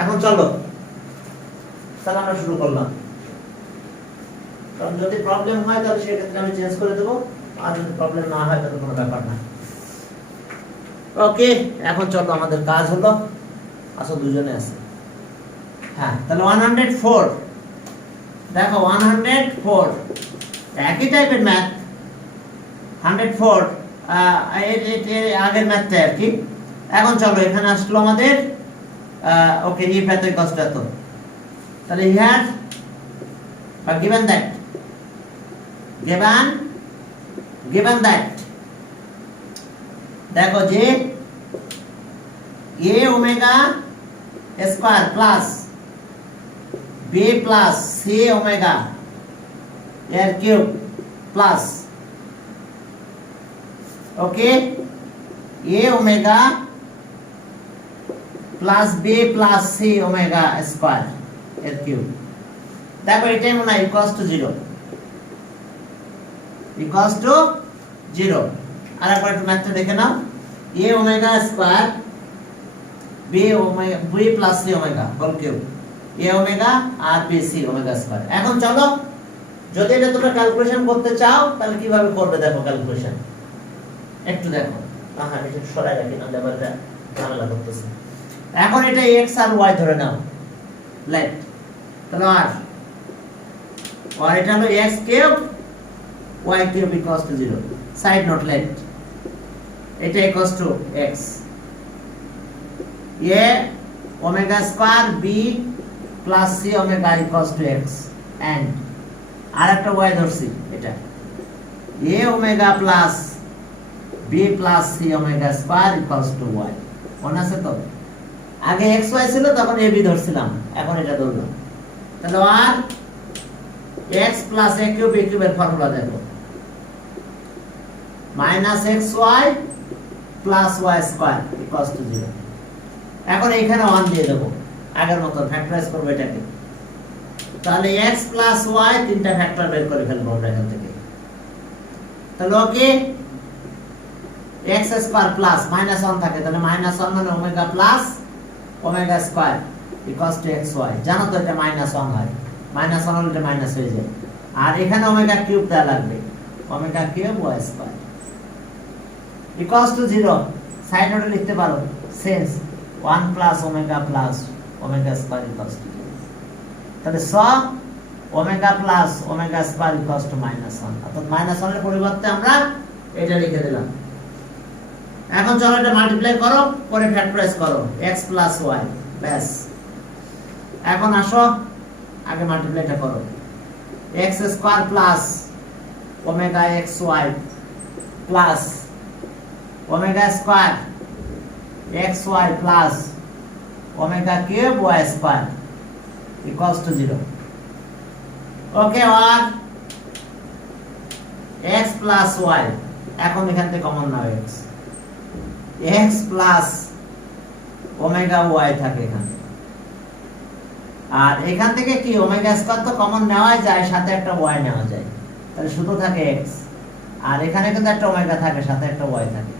এখন চলো তাহলে আমরা শুরু করলাম। কারণ যদি প্রবলেম হয় তাহলে সেক্ষেত্রে আমি চেঞ্জ করে দেবো, আর যদি প্রবলেম না হয় তাহলে কোনো ব্যাপার না। ওকে, এখন চলো আমাদের কাজ হলো, আসো দুজনে আছে। হ্যাঁ, তাহলে 104 দেখো 104 একই টাইপের ম্যাথ। 104 আগের ম্যাথটা আর কি। এখন চলো এখানে আসলো আমাদের ওকে if এত কষ্ট এত, তাহলে হিয়ার বা given that দেখো যে a omega square plus b plus c omega এর cube plus okay a omega plus b plus c omega square এর কিউব। দেখো এটাই মনে হয় ইকুয়ালস টু 0 আর একবার একটু ম্যাথটা দেখে নাও। a omega square b omega b plus c omega whole cube a omega আর b c ওমেগা স্কয়ার। এখন চলো যদি এটা তোমরা ক্যালকুলেশন করতে চাও তাহলে কিভাবে করবে দেখো ক্যালকুলেশন একটু দেখো। হ্যাঁ এটা সরাই রাখি না লেবারটা ঝামেলা করতেছে। এখন এটা x আর y ধরে নাও লেফট, তাহলে আর এটা হলো x cube y cube equals to 0 side note left, এটা equals to x a omega square b plus c omega equals to x and আর একটা y ধরছি এটা a omega plus b plus c omega square equals to y। মনে আছে তো আগে x y ছিল তখন a b ধরছিলাম, এখন এটা ধরলাম। তাহলে আর x plus a cube b কিউবের ফর্মুলা দেখো minus xy plus y square equals to 0। এখন এখানে 1 দিয়ে দেব আগের মত ফ্যাক্টরাইজ করব এটাকে, তাহলে x প্লাস y তিনটা ফ্যাক্টর বের করে ফেলবো আমরা এখান থেকে। তাহলে ওকে x স্কয়ার প্লাস মাইনাস 1 থাকে, তাহলে মাইনাস 1 মানে omega plus omega square equals two xy। জানো তো এটা মাইনাস 1 হয়, মাইনাস 1 হলে এটা মাইনাস হয়ে যায়। আর এখানে ওমেগা কিউব দেওয়া লাগবে, omega cube y square equals to 0। Side নোটে লিখতে পারো sense 1 plus omega square equals to 0। তাহলে omega plus omega square equals two minus 1, অর্থাৎ মাইনাস 1 এর পরিবর্তে আমরা এটা লিখে দিলাম। এখন চলো এটা মাল্টিপ্লাই করো, পরে ফ্যাক্টরাইজ করো x প্লাস y ব্যাস। এখন আসো আগে মাল্টিপ্লাইটা করো x square plus omega xy plus omega square xy plus omega cube y square equals to 0। Okay আর x প্লাস y, এখন এখান থেকে কমন নাও x প্লাস ওমেগা y থাকে এখানে, আর এখান থেকে কি ওমেগা স্কয়ার তো কমন নেওয়া যায়, সাথে একটা y নেওয়া যায়, তাহলে শুধু থাকে x। আর এখানে কিন্তু একটা ওমেগা থাকে, সাথে একটা y থাকে,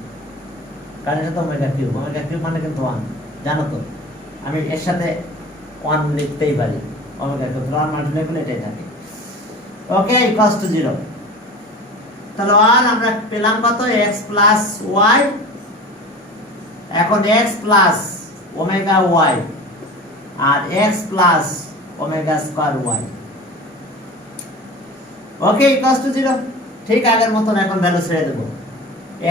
কারণ এটা তো ওমেগা কিউব মানে কিন্তু 1। জানো তো আমি এর সাথে 1 লিখতেই পারি, ওমেগা কিউব 1 মাল্টিপ্লাই করলে এটাই থাকে। Okay equals to 0। তাহলে আর আমরা পেলাম কত x প্লাস y, এখন x প্লাস ওমেগা y আর x plus omega square y। Okay equals to 0। ঠিক আগের মতন এখন ভ্যালু ছেড়ে দেব,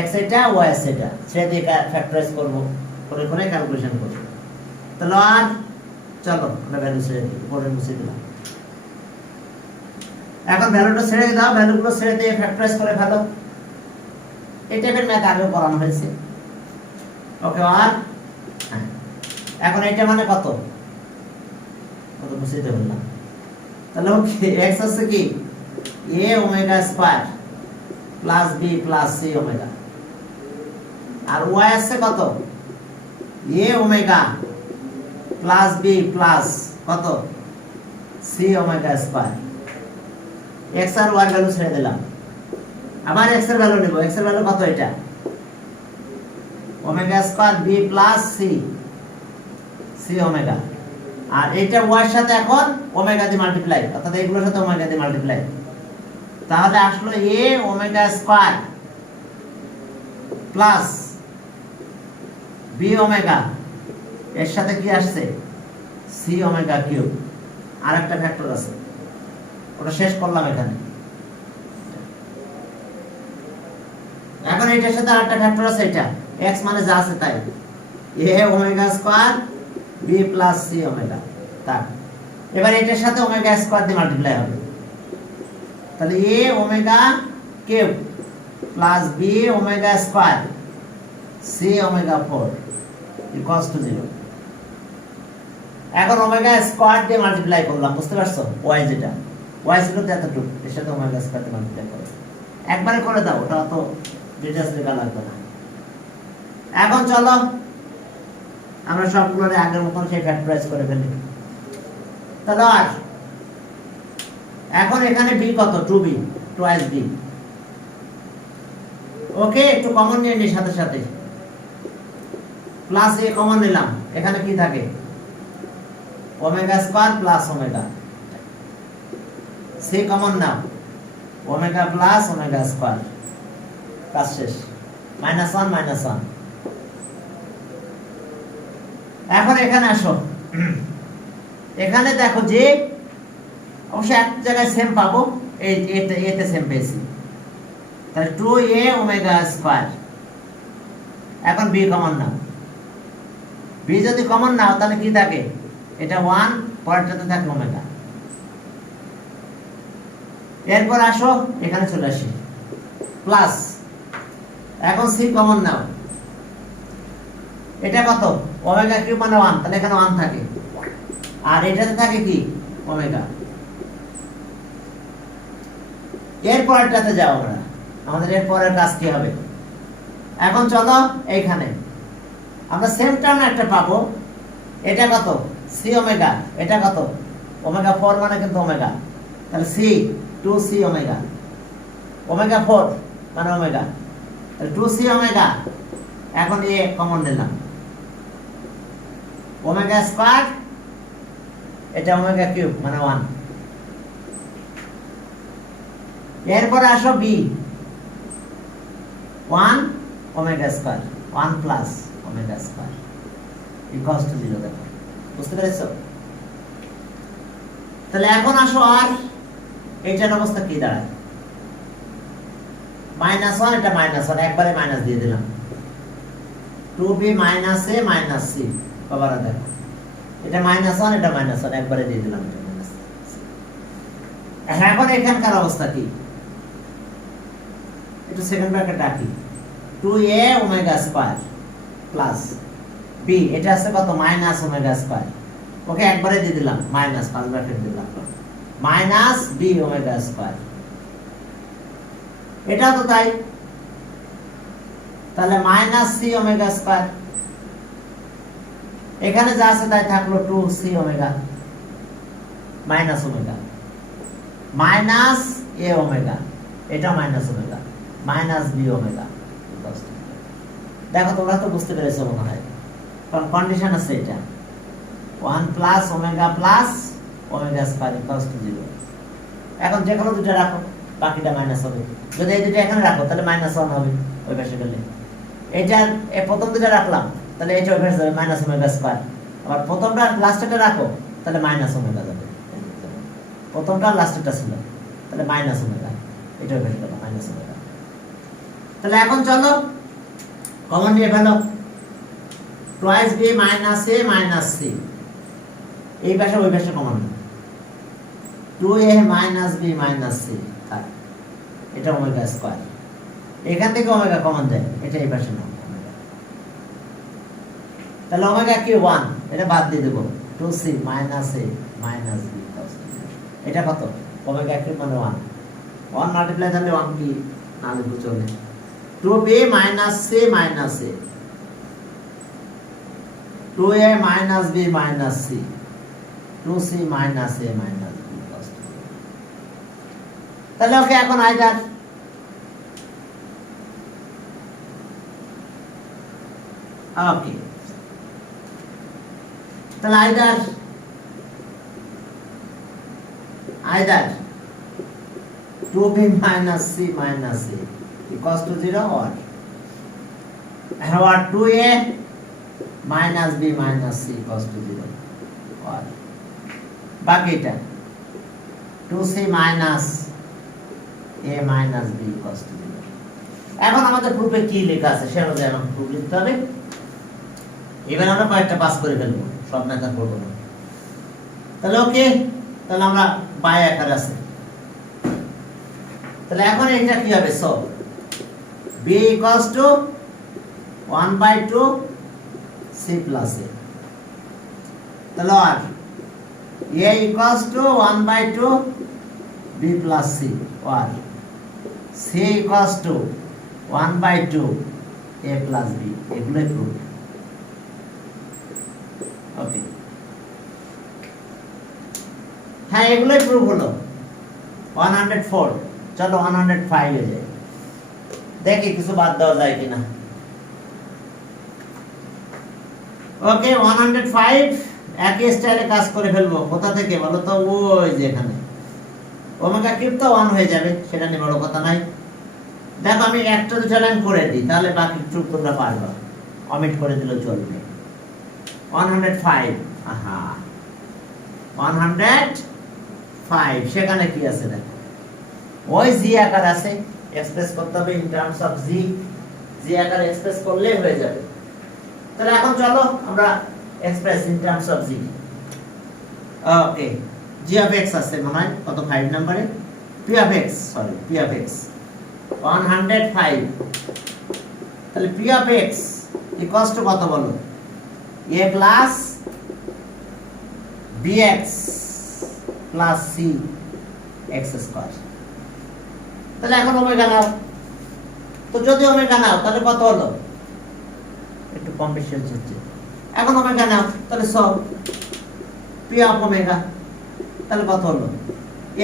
x এটা y এটা ছেড়ে দিয়ে ফ্যাক্টরাইজ করব, করে করে ক্যালকুলেশন করব। তাহলে আর চলো আমরা ভ্যালু ছেড়ে দিই, পরে মুছে দিলাম। এখন ভ্যালুটা ছেড়ে দাও, ভ্যালুগুলো ছেড়ে দিয়ে ফ্যাক্টরাইজ করে ফেলো। এই টাইপের ম্যাথ আগেও করানো হয়েছে। ওকে আর এখন এটা মানে কত বুঝতে পারলাম। তাহলে ওকে x আছে কি a omega square plus b plus c omega, আর y আছে কত a omega plus b plus কত c ওমেগা স্কয়ার। x আর y ভ্যালু ছেড়ে দিলাম, আবার x এর ভ্যালু নেব। x এর ভ্যালু কত এটা omega square b plus c omega আর এটা y এর সাথে এখন ওমেগা দিয়ে মাল্টিপ্লাই, অর্থাৎ এগুলোর সাথে ওমেগা দিয়ে মাল্টিপ্লাই। তাহলে আসলো a omega square plus b omega, এর সাথে কি আসছে c ওমেগা কিউব, আর একটা ফ্যাক্টর আছে, ওটা শেষ করলাম এখানে। এখন এটার সাথে আরেকটা ফ্যাক্টর আছে, এটা x মানে যা আছে তাই, a omega square b plus c omega. তাক এবার এটার সাথে ওমেগা স্কয়ার দিয়ে মাল্টিপ্লাই হবে, তাহলে a omega cube plus b omega square c omega 4 equals to 0। এখন ওমেগা স্কয়ার দিয়ে মাল্টিপ্লাই করলাম, বুঝতে পারছো? y যেটা y ছিল এতটুকু, এর সাথে ওমেগা স্কয়ার দিয়ে মাল্টিপ্লাই করো, একবারে করে দাও, ওটা তো ডিটেইলস লেখা লাগবে না। এখন চলো আমরা সবগুলোরে আগের মতন সেই ফ্যাক্টরাইজ করে ফেলি। তাহলে আর এখন এখানে b কত? 2b, twice b। ওকে, একটু কমন নিয়ে নিই সাথে সাথে, প্লাস a কমন নিলাম, এখানে কি থাকে? Omega square plus omega. c common নাও, ওমেগা প্লাস ওমেগা স্কয়ার, কাজ শেষ। -1 -1। এখন এখানে আসো, এখানে দেখো যে অবশ্যই এক জায়গায় সেম পাবো, এই এতে সেম পেয়েছি, তাহলে 2a ওমেগা স্কয়ার। এখন b কমন নাও, b যদি কমন নাও তাহলে কি থাকে? এটা 1, পরেরটাতে থাকে ওমেগা। এরপর আসো এখানে চলে আসি, প্লাস এখন c কমন নাও, এটা কত? ওমেগা কিউব মানে 1, তাহলে এখানে 1 থাকে, আর এটাতে থাকে কি? ওমেগা। এরপরটাতে যাও আমরা, আমাদের এর পরের কাজ কি হবে? এখন চলো এইখানে আমরা সেম টার্ম একটা পাবো, এটা কত? c ওমেগা, এটা কত? ওমেগা 4 মানে কিন্তু ওমেগা, তাহলে c 2c ওমেগা, ওমেগা 4 মানে ওমেগা, তাহলে 2c ওমেগা। এখন a কমন নিলাম, ওমেগা স্কয়ার, এটা ওমেগা কিউব মানে 1। এরপর আসো b 1 omega square, 1 plus omega square equals to 0। দেখো, বুঝতে পেরেছো? তাহলে এখন আসো আর এইটার অবস্থা কি দাঁড়ায়? -1, এটা -1, একবারে মাইনাস দিয়ে দিলাম, 2b minus a minus c। বাবারা দেখো, এটা -1, এটা -1, একবারে দিয়ে দিলাম, এটা মাইনাস। এখন এখানকার অবস্থা কি? একটু সেকেন্ড ব্র্যাকেট রাখি, 2a omega square plus b, এটা আছে কত? Minus omega square. ওকে, একবারে দিয়ে দিলাম, মাইনাস, ফার্স্ট ব্র্যাকেট দিলাম, মাইনাস b ওমেগা স্কয়ার। এটা তো তাই, তাহলে মাইনাস c ওমেগা স্কয়ার। এখানে যা আছে তাই থাকলো, 2c omega minus omega, minus a omega, এটা minus omega, minus b omega. দেখো তোমরা তো বুঝতে পেরেছো মনে হয়, কারণ কন্ডিশন আছে এটা 1 plus omega plus omega square equals to 0। এখন যে কোনো দুটো রাখো, বাকিটা মাইনাস হবে। যদি এই দুটো এখানে রাখো তাহলে -1 হবে ওই পাশে গেলে। এটা এই প্রথম দুটো রাখলাম, তাহলে এটা ওই পাশে যাবে মাইনাস ওমেগা স্কয়ার। আবার প্রথমটা লাস্টেরটা রাখো, তাহলে মাইনাস ওমেগা যাবে। প্রথমটা লাস্টেরটা ছিল, তাহলে মাইনাস ওমেগা, এটা ওই পাশে গেল মাইনাস ওমেগা। তাহলে এখন চলো কমন নিয়ে ফেলো, twice b minus a minus c, এই পাশে ওই পাশে common, 2a minus b minus c, এটা ওমেগা স্কয়ার। এখান থেকে ওমেগা কমন যায়, এটা এই পাশে নাও ওমেগা। তাহলে ওমেগা কি 1, এটা বাদ দিয়ে দেব, 2c minus a minus b। এটা কত? ওমেগা কি মানে 1, 1 মাল্টিপ্লাই করলে 1 কি না লিখো চলে, 2b minus c minus a, 2a minus b minus c, 2c minus a minus b। তাহলে ওকে, এখন আইদার ওকে, তাহলে either either 2b minus c minus a equals to 0 or and what 2a minus b minus c equals to 0 or বাকিটা 2c minus a minus b equals to 0 এখন আমাদের প্রুফে কি লেখা আছে সেটা অনুযায়ী আমাকে প্রুফ লিখতে হবে এবার আমরা কয়েকটা পাস করে ফেলবো সব মেথড করব না তাহলে ওকে তাহলে আমরা বাই আকারে আছে তাহলে এখন এটা কি হবে so b equals to 1/2 c plus a তাহলে আর a equals to 1/2 b plus c or c equals to 1/2 a plus b এগুলোই প্রুফ ওকে হ্যাঁ এগুলোই প্রুফ হলো 104 চলো 105 এ যাই দেখি কিছু বাদ দেওয়া যায় কিনা ওকে 105 একই স্টাইলে কাজ করে ফেলবো কোথা থেকে বলো তো ওই যে এখানে ওমেগা কিউব তো 1 হয়ে যাবে সেটা নিয়ে বড় কথা নাই দেখো আমি একটা দুটো লাইন করে দিই তাহলে বাকি টুক তোমরা পারবে অমিট করে দিলেও চলবে 105 আহা 105 সেখানে কি আছে দেখো ওই জি আকার আছে এক্সপ্রেস করতে হবে ইন টার্মস অফ জি আকার এক্সপ্রেস করলেই হয়ে যাবে তাহলে এখন চলো আমরা express in terms of G okay G of x আছে মনে হয় কত 5 নম্বরে P of x sorry P of x 105 তাহলে P of x equals to কত বলো a plus bx plus c x square তাহলে এখন ওমেগা নাও তো যদি ওমেগা নাও তাহলে কত হলো একটু কম বেশি হচ্ছে এখন ওমেগা নাও তাহলে সব p অফ ওমেগা তাহলে কত হলো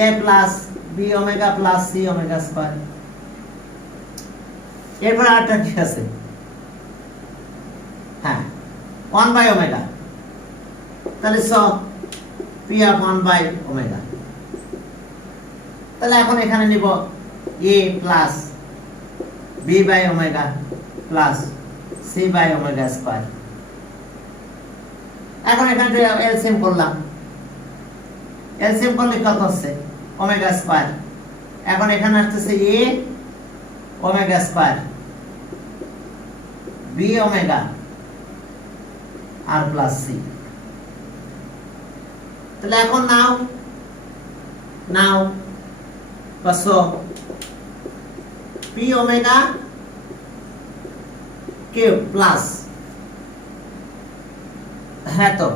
a plus b omega plus c omega square এরপর আরেকটা কি আছে হ্যাঁ 1 বাই ওমেগা তাহলে সব p অফ 1 বাই ওমেগা তাহলে এখন এখানে নিব a plus b by omega plus c by omega square এখন এখানে এলসিএম করলাম এলসিএম করলে কত হচ্ছে ওমেগা স্কয়ার এখন এখানে আসছে a omega square b omega আর প্লাস c তাহলে এখন নাও পাসো p ওমেগা কিউব প্লাস হ্যাঁ তো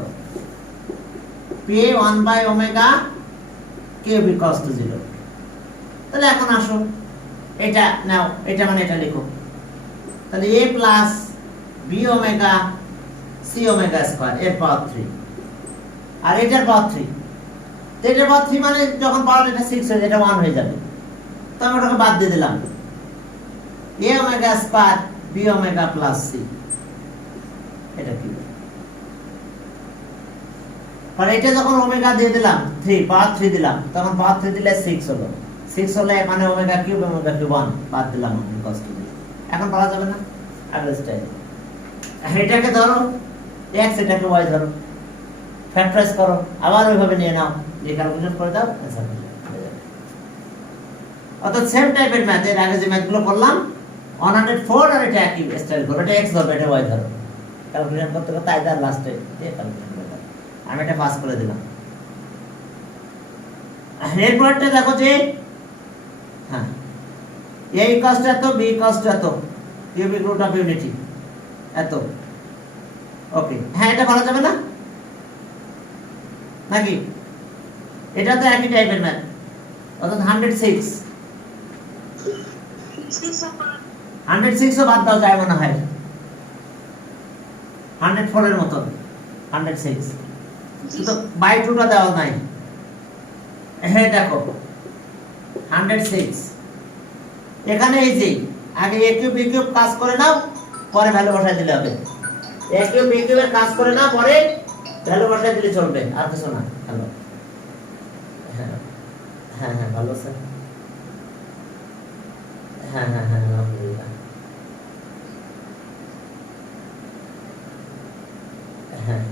p 1 by omega cube equals to 0 তাহলে এখন আসো এটা নাও এটা মানে এটা লিখো তাহলে a plus b omega c omega square এর পাওয়ার 3 আর এটার পাওয়ার 3 তো এটার পাওয়ার 3 মানে যখন পাওয়ার এটা 6 হয়ে এটা 1 হয়ে যাবে তো আমি ওটাকে বাদ দিয়ে দিলাম a omega square b omega plus c এটা কি আর এটা যখন ওমেগা দিয়ে দিলাম 3 পাওয়ার 3 দিলাম তখন পাওয়ার 3 দিলে 6 হলো 6 হলে মানে ওমেগা কিউব ওমেগা কিউব 1 বাদ দিলাম আমি কষ্ট দিয়ে এখন পাওয়া যাবে না আগের স্টাইল এটাকে ধরো x এটাকে y ধরো ফ্যাক্টরাইজ করো আবার ওইভাবে নিয়ে নাও যে ক্যালকুলেশন করে দাও आंसर হয়ে যাবে অর্থাৎ সেম টাইপের ম্যাথ এর আগে যে ম্যাথগুলো করলাম 104 আর এটা একই স্টাইল করো এটা x ধরো এটা y ধরো ক্যালকুলেশন করতে করতে আইদার লাস্টে দিয়ে ক্যালকুলেশন করে দাও আমি এটা পাস করে দিলাম এরপরটা দেখো যে হ্যাঁ a ইকুয়ালস টু এত b ইকুয়ালস টু এত কিউবিক রুট অফ ইউনিটি এত ওকে হ্যাঁ এটা বলা যাবে না নাকি এটা তো একই টাইপের ম্যাথ অর্থাৎ 106 106 ও বাদ দাও যায় মনে হয় 104 এর মত 106 তো বাই 2 টা দেওয়া নাই হ্যাঁ দেখো 106 এখানে এই যে আগে a কিউব b কিউব কাজ করে নাও পরে ভ্যালু বসাই দিলে হবে a কিউব b কিউবের কাজ করে নাও পরে ভ্যালু বসাই দিলে চলবে আর কিছু না হ্যালো হ্যাঁ হ্যাঁ ভালো স্যার। হ্যাঁ হ্যাঁ হ্যাঁ আলহামদুলিল্লাহ। হ্যাঁ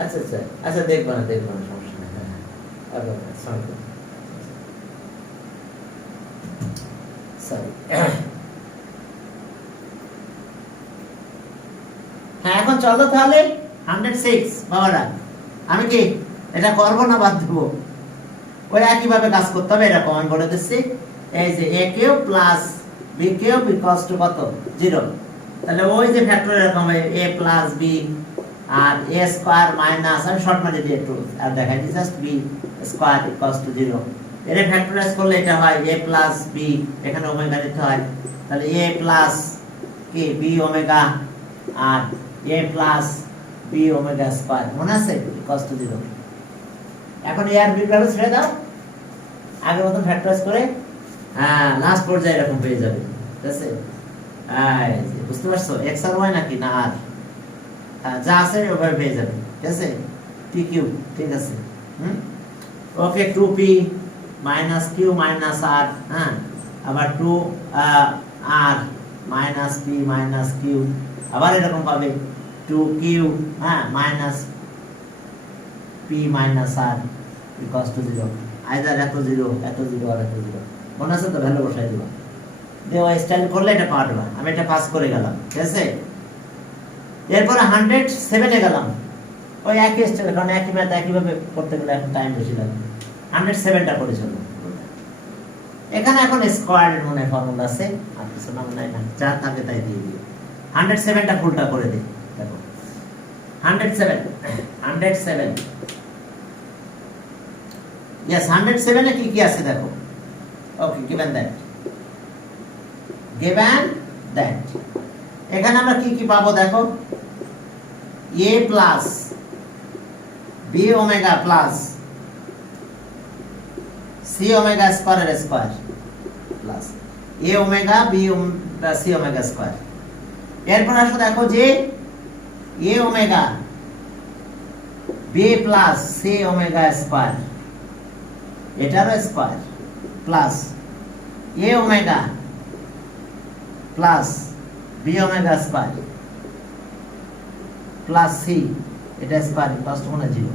আচ্ছা আচ্ছা আচ্ছা, দেখবো না সমস্যা নেই। হ্যাঁ হ্যাঁ ওকে ওকে সরি সরি। হ্যাঁ এখন চলো তাহলে 106 বাবারা। আমি কি এটা করবো না বাদ দেবো? ওই একইভাবে কাজ করতে হবে, এরকম আমি বলে দিচ্ছি। এই যে a cube plus b cube equals to কত? 0। তাহলে ওই যে ফ্যাক্টর এরকম হবে a প্লাস b আর a স্কয়ার মাইনাস, আমি শর্ট মারি দিয়ে একটু আর দেখাই দিই, just b square equals to 0। এর ফ্যাক্টরাইজ করলে এটা হয় a প্লাস b, এখানে ওমেগা নিতে হয়, তাহলে a প্লাস কি b ওমেগা আর a plus b omega square, মনে আছে? Equals to 0। এখন a আর b গুলো ছেড়ে দাও, আগের মতো ফ্যাক্টরাইজ করে হ্যাঁ লাস্ট পর্যায়ে এরকম পেয়ে যাবে। ঠিক আছে? বুঝতে পারছো? x আর y নাকি না আর যা আছে ওভাবে পেয়ে যাবে। ঠিক আছে? p কিউব, ঠিক আছে। ওকে 2p minus q minus r, হ্যাঁ আবার 2 r minus p minus q, আবার এরকম পাবে 2q হ্যাঁ minus p minus r equals to 0। Either এত 0 এত 0 আর এত 0, মনে আছে তো? ভ্যালু বসাই দিবা, দেওয়া স্টাইল করলে এটা পাওয়া যাবে। আমি এটা পাস করে গেলাম। ঠিক আছে? এরপরে 107 এ গেলাম, ওই একই স্টাইল, কারণ একই ম্যাথ একইভাবে করতে গেলে এখন টাইম বেশি লাগে। 107টা করে চলো। এখানে এখন স্কয়ার এর মনে ফর্মুলা আছে, আর কিছু নাম নাই না, যা থাকে তাই দিয়ে দিই। 107টা ফুলটা করে দিই। দেখো 107 yes 107 এ কি কি আছে দেখো। ওকে given that এখানে আমরা কি কি পাবো দেখো, a plus b omega plus c omega স্কয়ারের square plus a omega b c omega square. এরপর আসো দেখো যে a omega b plus c omega square, এটারও square plus a omega plus b omega square plus c, এটা square plus 0।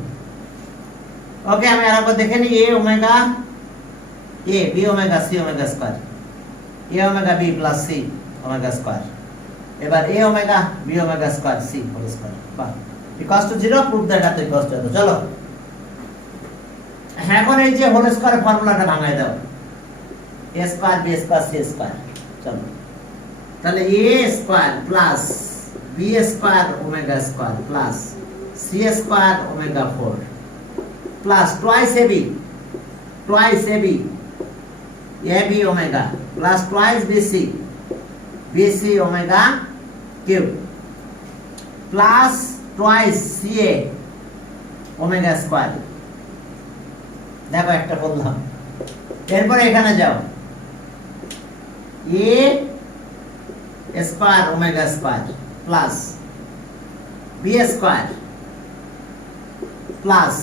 Okay আমি আরেকবার দেখে নিই, a omega a b omega c omega square, a omega b plus c omega square, এবার a omega b omega square c whole square, বাহ equals to 0। Proof that এত equals to, চলো এখন এই যে হোল স্কয়ার ফর্মুলাটা ভাঙাই দাও, a square b square c square. চলো তাহলে a square plus b square omega square plus c square omega 4 plus twice ab ab omega plus twice bc omega cube plus twice ca omega square. দেখো একটা বললাম, এরপর এখানে যাও a square omega square plus b square plus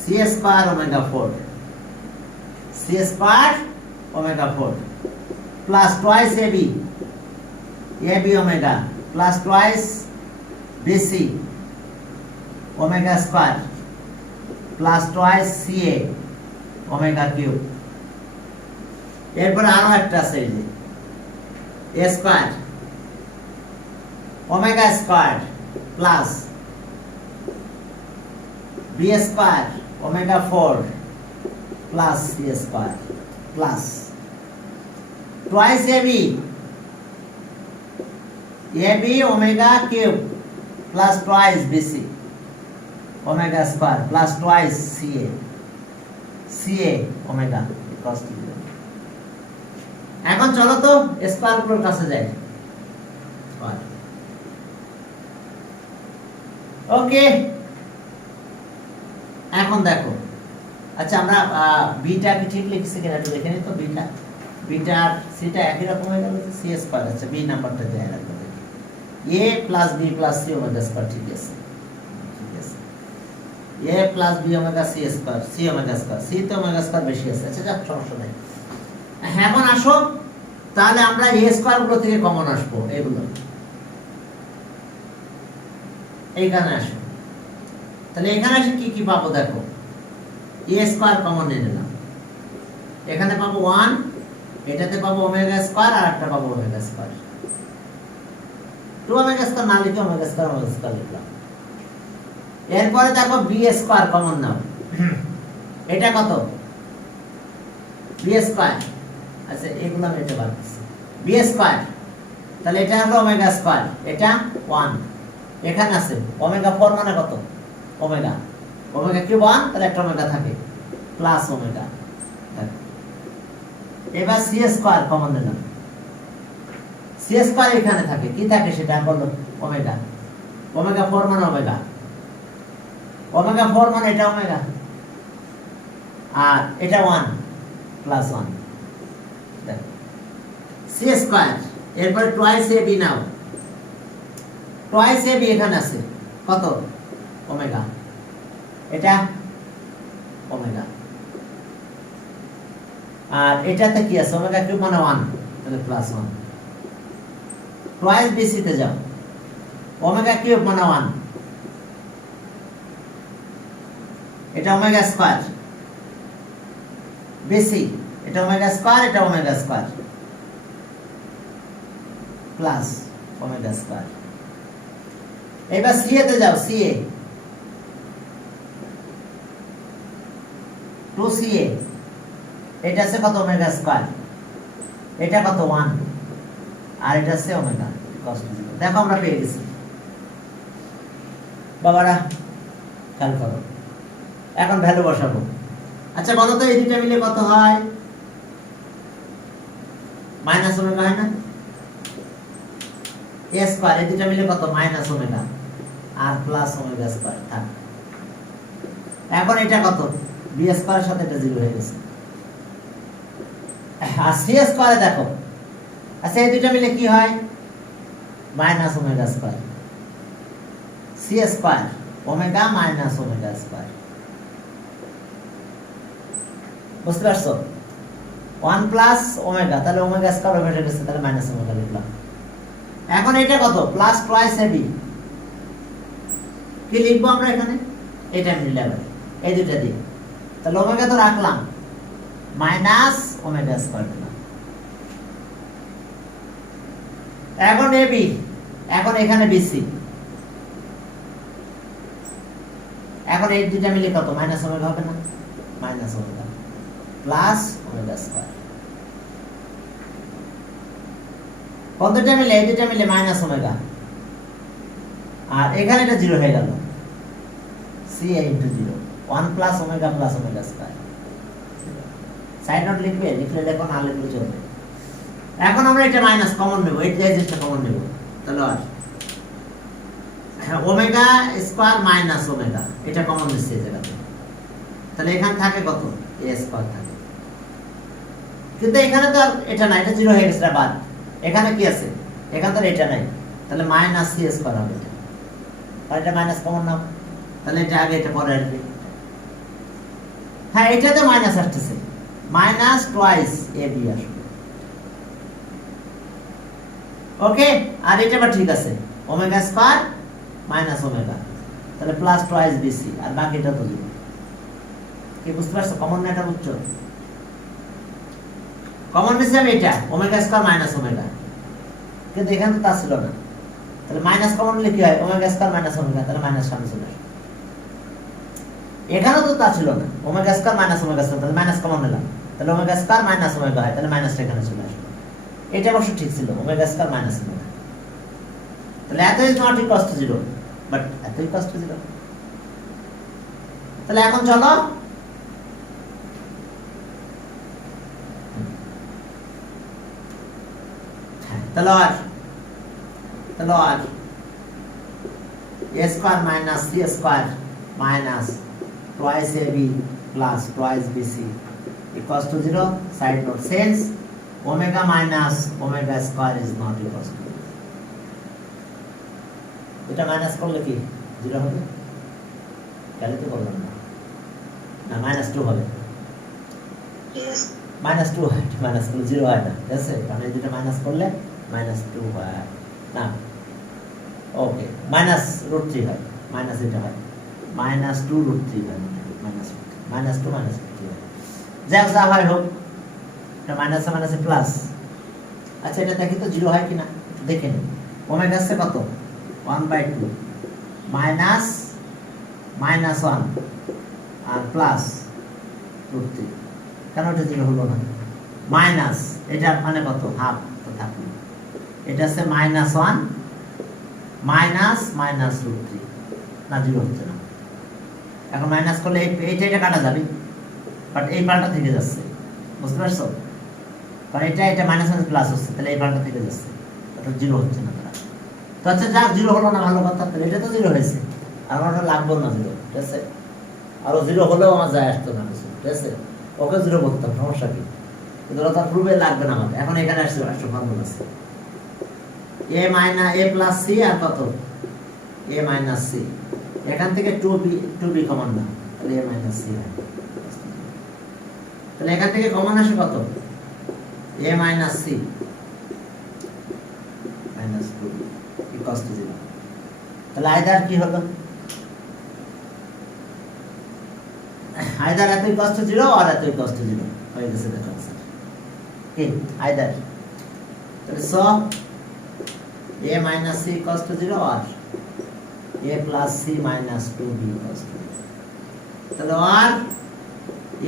c square omega 4 c square omega 4 plus twice ab omega plus twice bc omega square plus twice ca omega cube. এরপর আরো একটা আছে, এই যে a square omega square plus b square omega 4 plus c square plus twice ab omega cube plus twice bc omega square plus twice ca omega equals to 0। এখন চলো তো square গুলোর কাছে যাই। ওকে এখন দেখো, আচ্ছা আমরা বিটা কি ঠিক লিখছি কিনা একটু দেখে নিই তো। বিটা আর সিটা একই রকম হয়ে গেল, সি স্কয়ার। আচ্ছা বি নাম্বারটা দেয়া রাখবো, a plus b plus c omega square, ঠিক আছে ঠিক আছে। a plus b omega c square c omega square c তে ওমেগা স্কয়ার বেশি আছে। আচ্ছা যাক, সমস্যা নাই। এখন আসো, তাহলে আমরা a স্কয়ার গুলো থেকে কমন আসবো, এগুলো এইখানে আসো। তাহলে এখানে এসে কি কি পাবো দেখো, a স্কয়ার কমন নিয়ে নিলাম, এখানে পাবো 1, এটাতে পাবো ওমেগা স্কয়ার, আর একটা পাবো ওমেগা স্কয়ার। 2 ওমেগা স্কয়ার না লিখে ওমেগা স্কয়ার লিখলাম। এরপরে দেখো b স্কয়ার কমন নাও, এটা কত b স্কয়ার। আচ্ছা এগুলো আমি এটা বাদ দিচ্ছি, b স্কয়ার, তাহলে এটা হলো ওমেগা স্কয়ার, এটা 1, এখানে আছে ওমেগা 4 মানে কত ওমেগা, ওমেগা কিউব 1, তাহলে একটা ওমেগা থাকে প্লাস ওমেগা। এবার c স্কয়ার কমন নিলাম, c স্কয়ার এখানে থাকে, কি থাকে সেটা হলো ওমেগা, ওমেগা 4 মানে ওমেগা, ওমেগা 4 মানে এটা ওমেগা, আর এটা 1 প্লাস 1 দেখো c স্কয়ার। এরপরে টুয়াইস ab নাও, টুয়াইস ab এখানে আছে কত ওমেগা, এটা ওমেগা, আর এটাতে কি আছে ওমেগা কিউব মানে 1, তাহলে প্লাস 1। টুয়াইস bc তে যাও, ওমেগা কিউব মানে 1, এটা ওমেগা স্কয়ার, বেসি এটা ওমেগা স্কয়ার, এটা omega square plus omega square. এবার সি এ তে যাও, সি এ 2ca, এটা আছে কত ওমেগা স্কয়ার, এটা কত 1, আর এটা আছে ওমেগা cos 0। দেখো আমরা পেয়ে গেছি বাবারা, খেয়াল করো। এখন ভ্যালু বসাবো। আচ্ছা বলো তো এই দুটো মিলে কত হয়, মাইনাস ওমেগা হয় না, a স্কয়ার, এই দুটো মিলে কত মাইনাস ওমেগা আর প্লাস ওমেগা স্কয়ার থাক। এখন এটা কত b স্কয়ারের সাথে এটা 0 হয়ে গেছে, আর c স্কয়ারে দেখো, আচ্ছা এই দুটো মিলে কি হয় minus omega square, c square omega minus omega square. বুঝতে পারছো, 1 প্লাস ওমেগা, তাহলে ওমেগা স্কয়ার ওমেগা গেছে, তাহলে মাইনাস ওমেগা লিখলাম। এখন এটা কত প্লাস টুয়াইস ab, কি লিখবো আমরা এখানে, এটা মিলে আবার এই দুটো দিই, তাহলে ওমেগা তো রাখলাম, মাইনাস ওমেগা স্কয়ার দিলাম। এখন ab, এখন এখানে bc, এখন এই দুটো মিলে কত মাইনাস ওমেগা হবে না, minus omega plus omega square. কোন দুটো মিলে, এই দুটো মিলে মাইনাস ওমেগা, আর এখানে এটা 0 হয়ে গেল, ca into 0, 1 plus omega plus omega square. Side note লিখবে, লিখলে দেখো, না লিখলে চলবে। এখন আমরা এটা মাইনাস কমন নেব, এই জিনিসটা কমন নেব, তাহলে আর ওমেগা স্কয়ার মাইনাস ওমেগা, এটা কমন নিচ্ছে এই জায়গাতে, তাহলে এখানে থাকে কত a স্কয়ার থাকে, কিন্তু এখানে তো আর এটা নাই, এটা 0 হয়ে গেছে, এটা বাদ। এখানে কি আছে, এখানে তো এটা নাই, তাহলে মাইনাস c স্কয়ার হবে এটা, আর এটা মাইনাস কমন নাও, তাহলে এটা আগে এটা পরে আসবে। হ্যাঁ এটাতে মাইনাস আসতেছে, মাইনাস টুয়াইস ab আসবে, ওকে। আর এটা বা ঠিক আছে, ওমেগা স্কয়ার মাইনাস ওমেগা, তাহলে প্লাস টুয়াইস bc, আর বাকিটা তো 0। কি বুঝতে পারছো, কমন না এটা বুঝছো, কমন নিছে আমি এটা ওমেগা স্কয়ার মাইনাস ওমেগা, কিন্তু এখানে তো তা ছিল না, তাহলে মাইনাস কমন নিলে কি হয় ওমেগা স্কয়ার মাইনাস ওমেগা, তাহলে মাইনাস সামনে চলে আসে। এখানেও তো তা ছিল না, omega square minus omega square, তাহলে মাইনাস কমন নিলাম, তাহলে ওমেগা স্কয়ার মাইনাস ওমেগা হয়, তাহলে মাইনাসটা এখানে চলে আসবে। এটা অবশ্য ঠিক ছিল, ওমেগা স্কয়ার মাইনাস ওমেগা, তাহলে এত is not equal to 0, but এত ইকুয়াল টু 0। তাহলে এখন চলো তাহলে আর a square minus c square minus twice ab plus twice bc equal to 0। Side note, sense omega minus omega square is not equal to, এটা minus করলে কি 0 হবে, calculate করলাম না, না -2 হবে, -2 হয়, -2 0 হয় না, ঠিক আছে, কারণ এই দুটো মাইনাস করলে -2 হয় না, ওকে, -√3 হয়, মাইনাস এটা হয়, -2√3 হয়, -2 -2 হয়, যা হয় হোক, এটা মাইনাসে মাইনাসে প্লাস। আচ্ছা এটা দেখি তো 0 হয় কিনা, দেখে নিই। ওমেগা আসছে কত, 1/2 মাইনাস -1 আর প্লাস √3, কেন এটা 0 হলো না, মাইনাস এটা মানে কত, হাফ, তো থাকলো, এটা আছে -1 মাইনাস -√3, না 0 হচ্ছে না, এখন মাইনাস করলে এটা কাটা যাবে, বাট এই পাল্টা থেকে যাচ্ছে, বুঝতে পারছো, কারণ এটা মাইনাস প্লাস হচ্ছে, তাহলে এই পাল্টা থেকে যাচ্ছে, ওটা 0 হচ্ছে না, তো আচ্ছা যাক 0 হলো না, ভালো কথা, তাহলে এটা তো 0 হয়েছে, আর আমার লাগবে না 0, ঠিক আছে, আরো 0 হলেও আমার যায় আসতো না কিছু, ঠিক আছে, ওকে 0 বলতাম, সমস্যা কি, কিন্তু ওটা তার প্রুফে লাগবে না আমাকে, এখন এখানে আসছে ফর্মুলা আছে a + c আর কত a - c, এখান থেকে 2b কমন না, তাহলে a - c হয়, তাহলে এখান থেকে কমন আসে কত, a - c -2b = 0, তাহলে আইদার কি হলো, আইদার এত = 0 আর এত = 0 হয়ে গেছে, দেখো স্যার কি আইদার, তাহলে সো a - c = 0 আর a + c - 2b = 0, তাহলে আর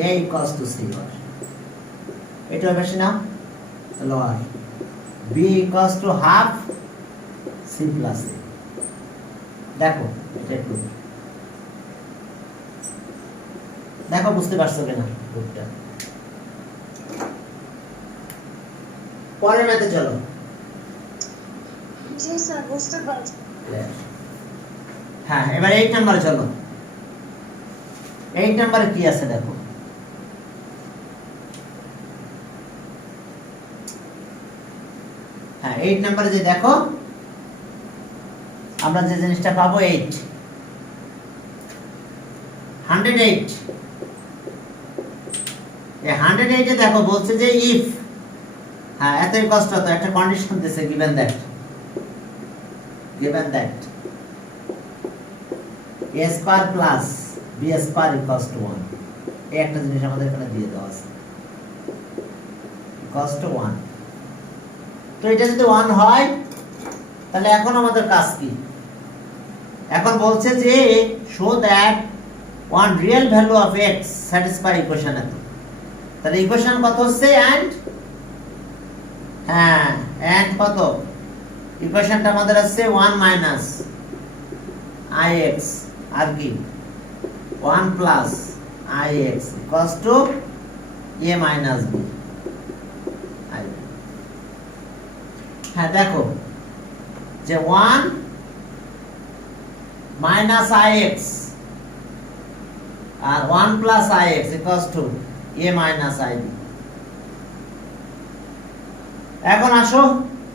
a = c আর এটা বেশি না, তাহলে আর b = half c + a, দেখো এটা একটু দেখো বুঝতে পারছো কিনা রূপটা, পরের ম্যাথে চলো। জি স্যার বুঝতে পারছি। হ্যাঁ এবার 8 নম্বরে চলো, 8 নম্বরে কি আছে দেখো, হ্যাঁ 8 নম্বরে যে দেখো আমরা যে জিনিসটা পাবো 8 108, এই 108 এ দেখো বলছে যে ইফ, হ্যাঁ এতই কষ্ট, তো একটা কন্ডিশন দিয়েছে, given that a square plus b square equals to 1, এই একটা জিনিস আমাদের এখানে দিয়ে দেওয়া আছে, equals to 1, তো এটা যদি 1 হয় তাহলে এখন আমাদের কাজ কি, এখন বলছে যে show that one real value of x satisfy equation এত, তাহলে ইকুয়েশন কত হচ্ছে, and হ্যাঁ and কত, ইকুয়েশনটা আমাদের আছে 1 minus ix আর কি 1 plus ix equals to a minus b, হ্যাঁ দেখো যে 1 minus ix R 1 plus ix equals to a minus ib, এখন আসো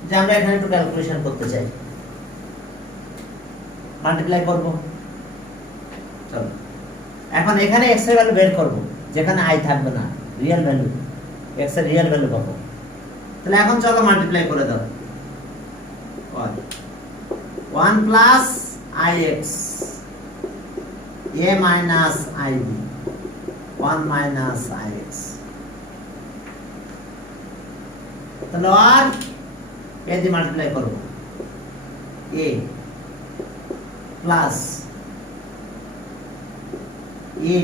যে আমরা এখানে একটু ক্যালকুলেশন করতে চাই, মাল্টিপ্লাই করব, চলো এখন এখানে x এর ভ্যালু বের করব, যেখানে i থাকবে না, রিয়েল ভ্যালু, x এর রিয়েল ভ্যালু পাবো, তাহলে এখন চলো মাল্টিপ্লাই করে দাও, 1 plus ix a minus ib 1 minus ix, তাহলে আর এ দিয়ে মাল্টিপ্লাই করব, a plus a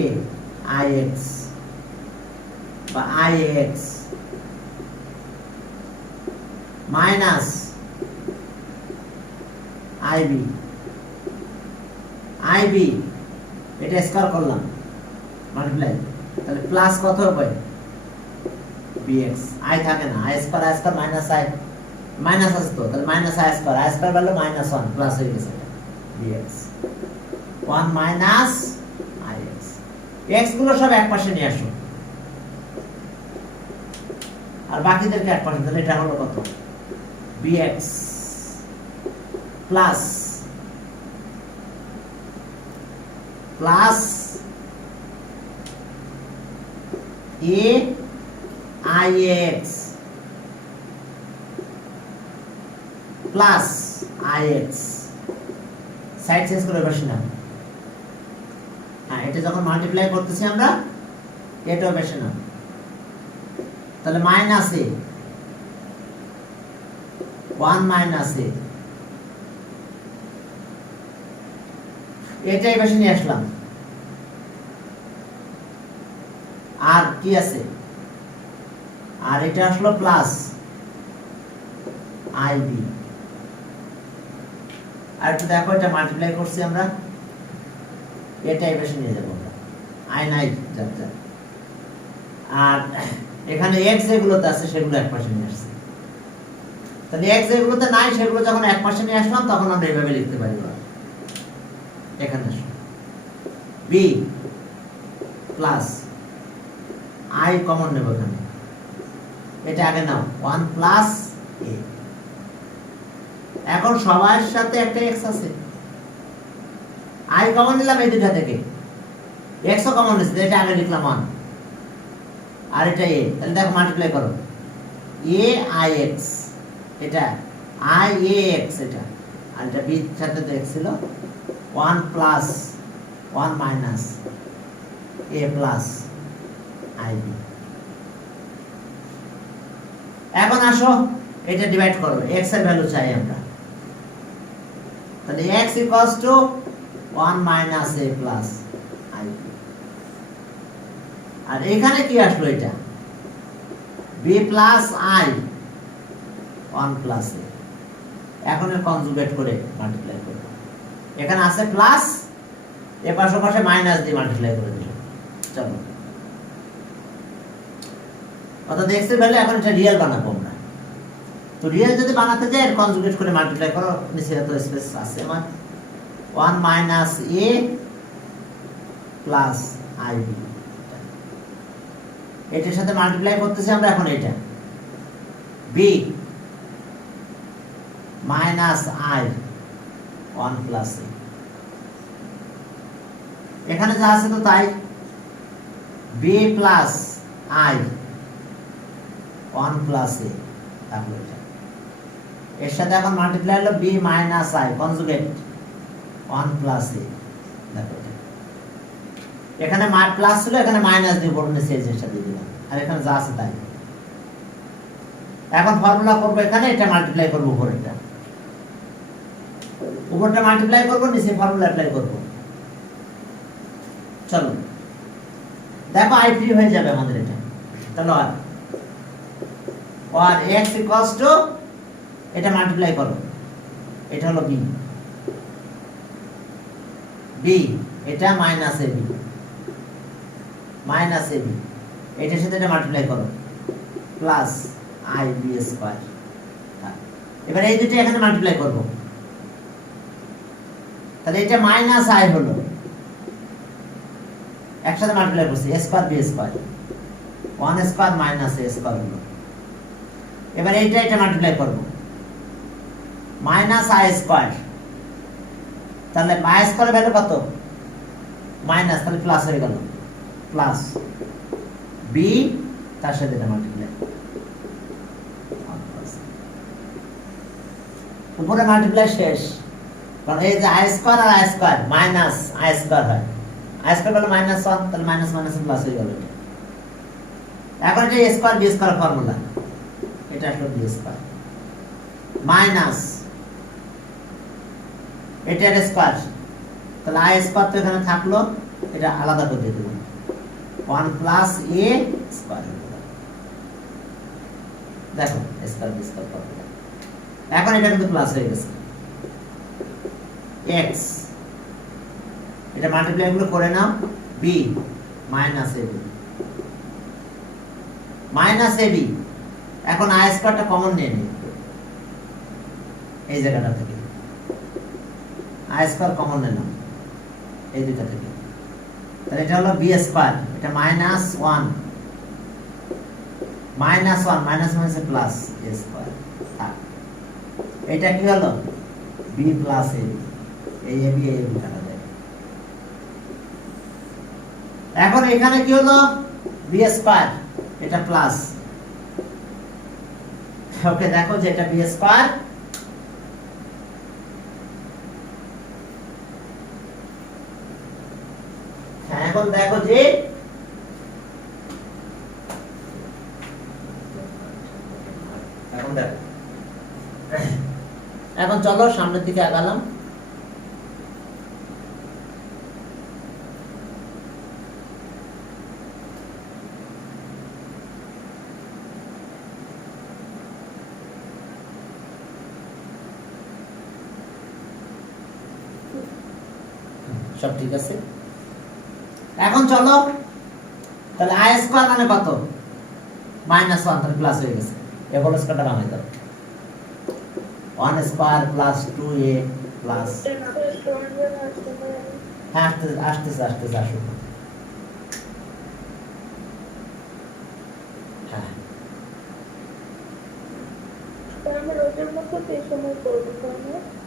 ix বা ix মাইনাস ib এটা স্কয়ার করলাম, মাল্টিপ্লাই, তাহলে প্লাস কত হবে bx, i থাকে না, i square minus i minus আছে তো, তাহলে minus i square value -1 plus হয়ে গেছে bx 1 মাইনাস ix, x গুলো সব এক পাশে নিয়ে আসো আর বাকিদেরকে এক পাশে, তাহলে এটা হলো কত bx plus plus A I x plus I x, side change করে বসি না। হ্যাঁ, এটা যখন মাল্টিপ্লাই করতেছি আমরা, এটাও বেশি না, তাহলে মাইনাস এ 1 মাইনাস এ, এটাই বেশি নিয়ে আসলাম। আর কি আছে, আর এটা আসলো প্লাস আইবি। আর একটু দেখো, এটা মাল্টিপ্লাই করছি আমরা, এটাই বেশি নিয়ে যাবো আমরা, আই নাই যা। আর এখানে এক্স যেগুলোতে আছে সেগুলো এক পাশে নিয়ে আসছে, তাহলে এক্স যেগুলোতে নাই সেগুলো যখন এক পাশে নিয়ে আসলাম তখন আমরা এইভাবে লিখতে পারি। এখানে বি প্লাস আই কমন নেব এখানে, এটা আগে নাও 1 প্লাস এ। এখন সবার সাথে একটা এক্স আছে, আই কমন নিলাম এই দুটা থেকে, এক্স ও কমন নিচ্ছে, এটা আগে লিখলাম 1, আর এটা এ, তাহলে দেখো মাল্টিপ্লাই করো, এ আই এক্স, এটা আই এ এক্স, এটা আর এটা বি সাথে তো এক্স ছিল, 1 প্লাস 1 মাইনাস এ প্লাস আইবি। এখন আসো এটা ডিভাইড করো, এক্স এর ভ্যালু চাই আমরা, তাহলে x equals to 1 minus a plus ib। আর এখানে কি আসলো, এটা b plus i 1 plus a। এখন এর কনজুগেট করে মাল্টিপ্লাই করব, এখানে আছে প্লাস, এ পাশে পাশে মাইনাস দিয়ে মাল্টিপ্লাই করে দিলাম। চলো, অর্থাৎ x এর ভ্যালু এখন এটা রিয়েল বানাবো আমরা। তো রিয়েল যদি বানাতে যাই, এর কনজুগেট করে মাল্টিপ্লাই করো, নিচে এত স্পেস আছে আমার, 1 মাইনাস a প্লাস ib, এটার সাথে মাল্টিপ্লাই করতেছি আমরা এখন, এটা b minus i 1 plus a, এখানে যা আছে তো তাই, b plus i 1 plus a, তাহলে এটা এর সাথে এখন মাল্টিপ্লাই হলো b minus i conjugate 1 plus a। দেখো এখানে প্লাস ছিল, এখানে মাইনাস দিয়ে বড় নিচে এর সাথে দিলাম, আর এখানে যা আছে তাই। এখন ফর্মুলা করব, এখানে এটা মাল্টিপ্লাই করব উপরেরটা, উপরটা মাল্টিপ্লাই করব, নিচে ফর্মুলা অ্যাপ্লাই করব। চলো দেখো i ফ্রি হয়ে যাবে আমাদের এটা, তাহলে আর x ইকুয়ালস টু, এটা মাল্টিপ্লাই করো, এটা হলো b, b এটা মাইনাস ab, মাইনাস ab, এটার সাথে এটা মাল্টিপ্লাই করো, প্লাস ib স্কয়ার। এবার এই দুটো এখানে মাল্টিপ্লাই করব, তাহলে এটা মাইনাস i হলো, একসাথে মাল্টিপ্লাই করছি, a square b square, 1 square minus a square হলো। এবার এটা মাল্টিপ্লাই করব, মাইনাস i স্কয়ার, তাহলে i স্কয়ার ভ্যালু কত, মাইনাস, তাহলে প্লাস হয়ে গেল, প্লাস b তার সাথে এটা মাল্টিপ্লাই, উপরে মাল্টিপ্লাই শেষ, কারণ এই যে i স্কয়ার আর i square minus i square হয়, i স্কয়ার হলো মাইনাস 1, তাহলে মাইনাস মাইনাস প্লাস হয়ে গেল। এখন এটা a square b square formula, এটা আসলো b স্কয়ার মাইনাস এটা এর স্কয়ার, তাহলে i স্কয়ার তো এখানে থাকলো, এটা আলাদা করে দিয়ে দিলাম, 1 প্লাস a স্কয়ার। দেখো স্কয়ার b স্কয়ার ফর্মুলা, এখন এটা কিন্তু প্লাস হয়ে গেছে, x এটা মাল্টিপ্লাই গুলো করে নাও, b minus ab, minus ab, এখন i স্কয়ারটা কমন নিয়ে নিই এই জায়গাটা থেকে, i স্কয়ার কমন নিলাম এই দুটো থেকে, তাহলে এটা হলো b স্কয়ার, এটা minus 1, minus 1 minus minus plus a square, এটা কি হলো b প্লাস a, এই ab এই ab কাটা যায়, এখন এখানে কি হলো বি স্কয়ার, এটা প্লাস। ওকে দেখো যে এটা বি স্কয়ার, এখন দেখো যে এখন দেখো, এখন চলো সামনের দিকে আগালাম। সব ঠিক আছে। এখন চলো তাহলে আই স্কয়ার মানে কত, -1, তাহলে প্লাস হয়ে গেছে। এ হোল স্কয়ারটা বানাই দাও, 1 স্কয়ার প্লাস 2a প্লাস, হ্যাঁ আসতেছে আসুন। হ্যাঁ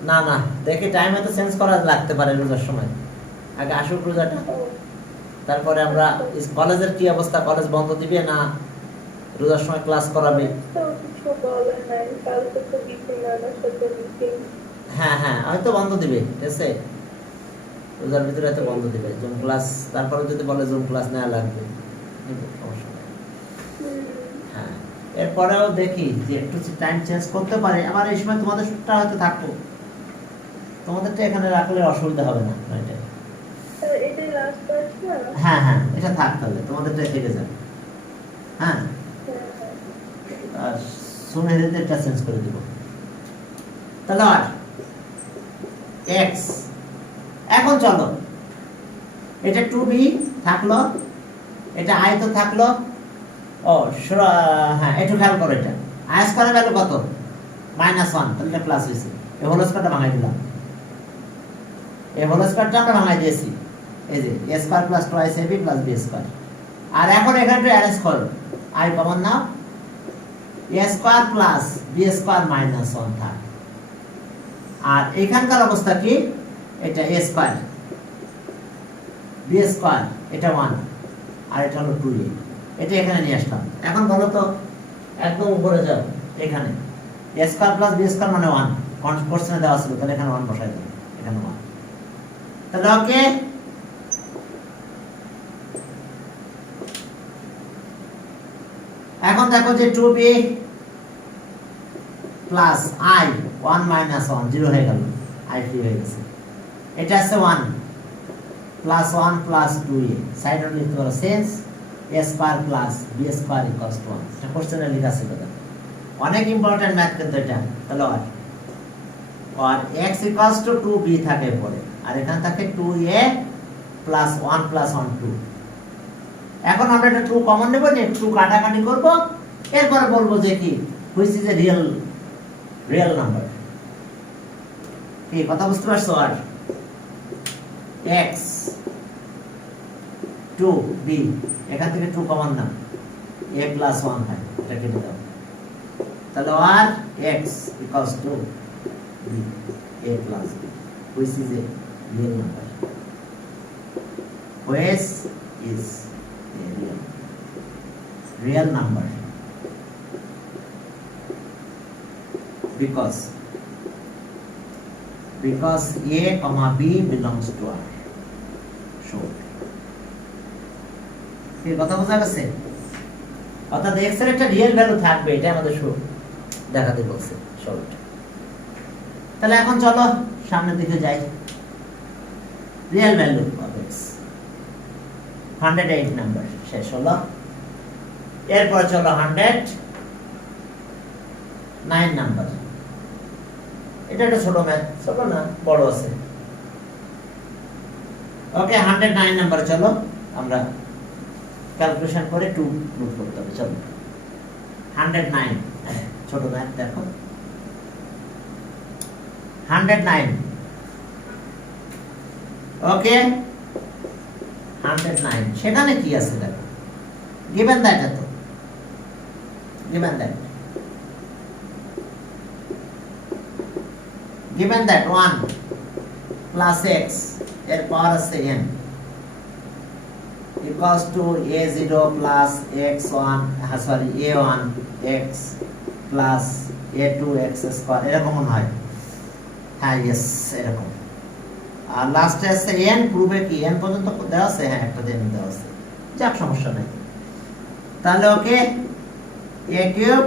না না দেখি টাইমে তো চেঞ্জ করা লাগতে পারে রোজার সময়, আগে আসুক রোজাটা, তারপরে আমরা কলেজের কি অবস্থা, কলেজ বন্ধ দিবে না রোজার সময় ক্লাস করাবে? হ্যাঁ হ্যাঁ হয়তো বন্ধ দিবে, ঠিক আছে রোজার ভিতরে হয়তো বন্ধ দিবে জুম ক্লাস, তারপরে যদি বলে জুম ক্লাস নেওয়া লাগবে সমস্যা নেই। হ্যাঁ এরপরেও দেখি যে একটু টাইম চেঞ্জ করতে পারে, আবার এই সময় তোমাদের শুটটা হয়তো থাকবো, তোমাদেরটা এখানে রাখলে অসুবিধা হবে না। হ্যাঁ হ্যাঁ এটা থাক, তাহলে তোমাদেরটা থেকে যাবে। হ্যাঁ আর সুমেরিদেরটা চেঞ্জ করে দিব। তাহলে আর x, এখন চলো এটা 2b থাকলো, এটা i তো থাকলো। ও হ্যাঁ একটু খেয়াল করো, এটা i স্কয়ারের ভ্যালু কত, -1, তাহলে এটা প্লাস হয়েছে। এই হোল স্কয়ারটা ভাঙাই দিলাম, এই হোল স্কয়ারটা আমরা ভাঙাই দিয়েছি, এই যে a square plus 2ab plus b square. আর এখন এখানে অ্যারেঞ্জ করো, i কমন নাও, a square plus b square -1 থাক। আর এখানকার অবস্থা কি, এটা a স্কয়ার b স্কয়ার, এটা 1 আর এটা হলো 2a, এটা এখানে নিয়ে আসলাম। এখন বলো তো একদম উপরে যাও, এখানে a square plus b square মানে 1, কোশ্চেনে দেওয়া ছিল, তাহলে এখানে 1 বসাই দাও, এখানে 1, তাহলে ওকে। এখন দেখো যে 2b প্লাস i 1 -1 0 হয়ে গেল, i ফ্রি হয়ে গেছে। এটা আছে 1 প্লাস 1 প্লাস 2a, সাইডে লিখতে পারো sense a square plus b square equals two 1, এটা কোশ্চেনে লেখা আছে, কথা অনেক ইম্পর্টেন্ট ম্যাথ কিন্তু এটা। তাহলে আর x ইকুয়ালস টু 2b থাকে পরে, আর এখানে থাকে 2a প্লাস 1 প্লাস 1 2। এখন আমরা এটা 2 কমন নেব, না 2 কাটাকাটি করব, এরপরে বলবো যে কি which is a real number. কি কথা বুঝতে পারছো? আর x 2b, এখান থেকে 2 কমন না, a প্লাস 1 হয়, এটা কেটে দাও। তাহলে আর x equals to b, a plus b, which is a real number, which is a real number, because a comma b belongs to R, short। এই কথা বোঝা গেছে? অর্থাৎ x এর একটা রিয়েল ভ্যালু থাকবে, এটা আমাদের দেখাতে বলছে শর্ট। তাহলে এখন চলো সামনের দিকে যাই। Real value of x 108 number শেষ হলো। এরপর চলো 109 নাম্বার, এটা একটা ছোট ম্যাথ, ছোট না বড় আছে। ওকে 109 নাম্বার চলো আমরা ক্যালকুলেশন করে 2 পুট করতে হবে। চলো 109 ছোট ম্যাথ দেখো, 109 ওকে 109 সেখানে কি আছে দেখো, given that এতো given that 1 plus x এর পাওয়ার আছে n, equals to a0 plus x1 sorry a1 x plus a2 x square এরকম হয়। হ্যাঁ ইয়েস এরকম। আর লাস্টে আছে n প্রুফে কি n পর্যন্ত দেওয়া আছে? হ্যাঁ একটা দিন দেওয়া আছে, যাক সমস্যা নাই। তাহলে ওকে a cube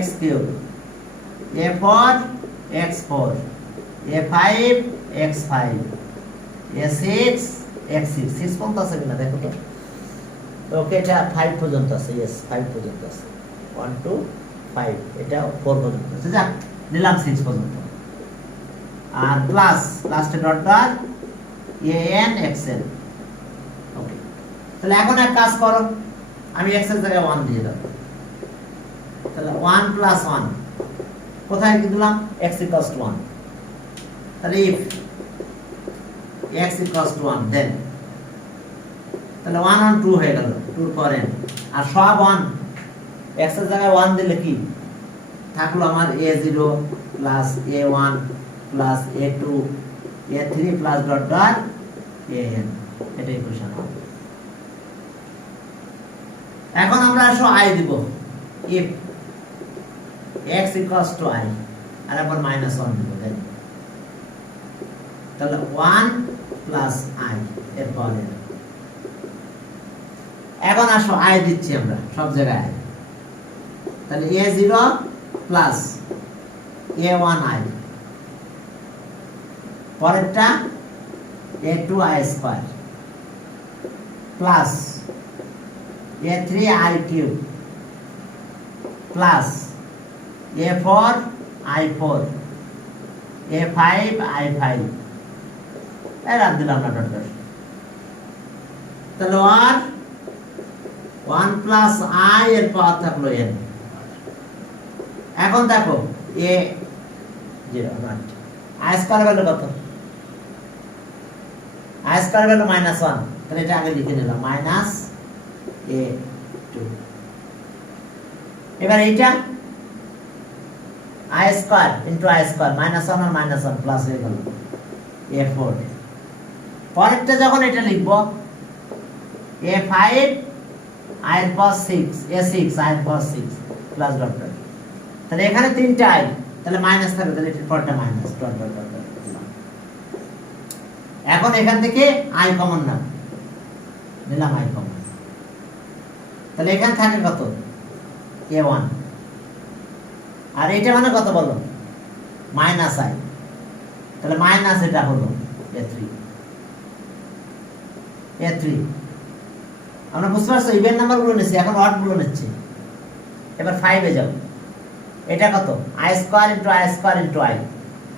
x cube a4 x4 a5 x5 a6 x6 6 পর্যন্ত আছে কিনা দেখো তো। ওকে এটা 5 পর্যন্ত আছে, ইয়েস 5 পর্যন্ত আছে, 1 2 5 এটা 4 পর্যন্ত আছে, যাক নিলাম 6 পর্যন্ত। আর প্লাস লাস্টে ডট ডট an xn। ওকে তাহলে এখন এক কাজ করো, আমি x এর জায়গায় 1 দিয়ে দাও, তাহলে 1 প্লাস 1 কোথায় কি দিলাম? x equals to 1। তাহলে if x equals to 1 then তাহলে 1 on 2 হয়ে গেল, 2 পর n আর সব 1 x এর জায়গায় 1 দিলে কি থাকলো আমার a0 plus a1 plus a2 a3 plus dot dot an। এটা ইকুয়েশন। এখন আমরা আসো i দিব, if x equals to i আর আবার -1 দিব, তাহলে 1 প্লাস i এর পরে। এখন আসো i দিচ্ছি আমরা সব জায়গায়, তাহলে a0 প্লাস a1i পরেরটা a2i square plus a3i cube plus a4i4 a5i5 এর আর দিলাম না ডট ডট। তাহলে আর 1 প্লাস i এর পাওয়ার থাকলো n। এখন দেখো a 0 not i square value কত? i স্কয়ার ভ্যালু -1, তাহলে এটা আগে লিখে নিলাম -a2। এবার এইটা i square into i square -1 আর -1 প্লাস হয়ে গেল a4। পরেরটা যখন এটা লিখব a5 i এর পাওয়ার 6 a6 i এর পাওয়ার 6 প্লাস ডট ডট। তাহলে এখানে তিনটা i, তাহলে মাইনাস থাকবে, তাহলে এর পরটা minus dot dot dot dot. এখন এখান থেকে i কমন না নিলাম, i কমন, তাহলে এখানে থাকে কত? a1 আর এটা মানে কত বলো? -i, তাহলে মাইনাস এটা হলো a3। আমরা বুঝতে পারছো ইভেন নাম্বার গুলো নিচ্ছি, এখন অড গুলো নিচ্ছি। এবার 5 এ যাও, এটা কত? i square into i square into i,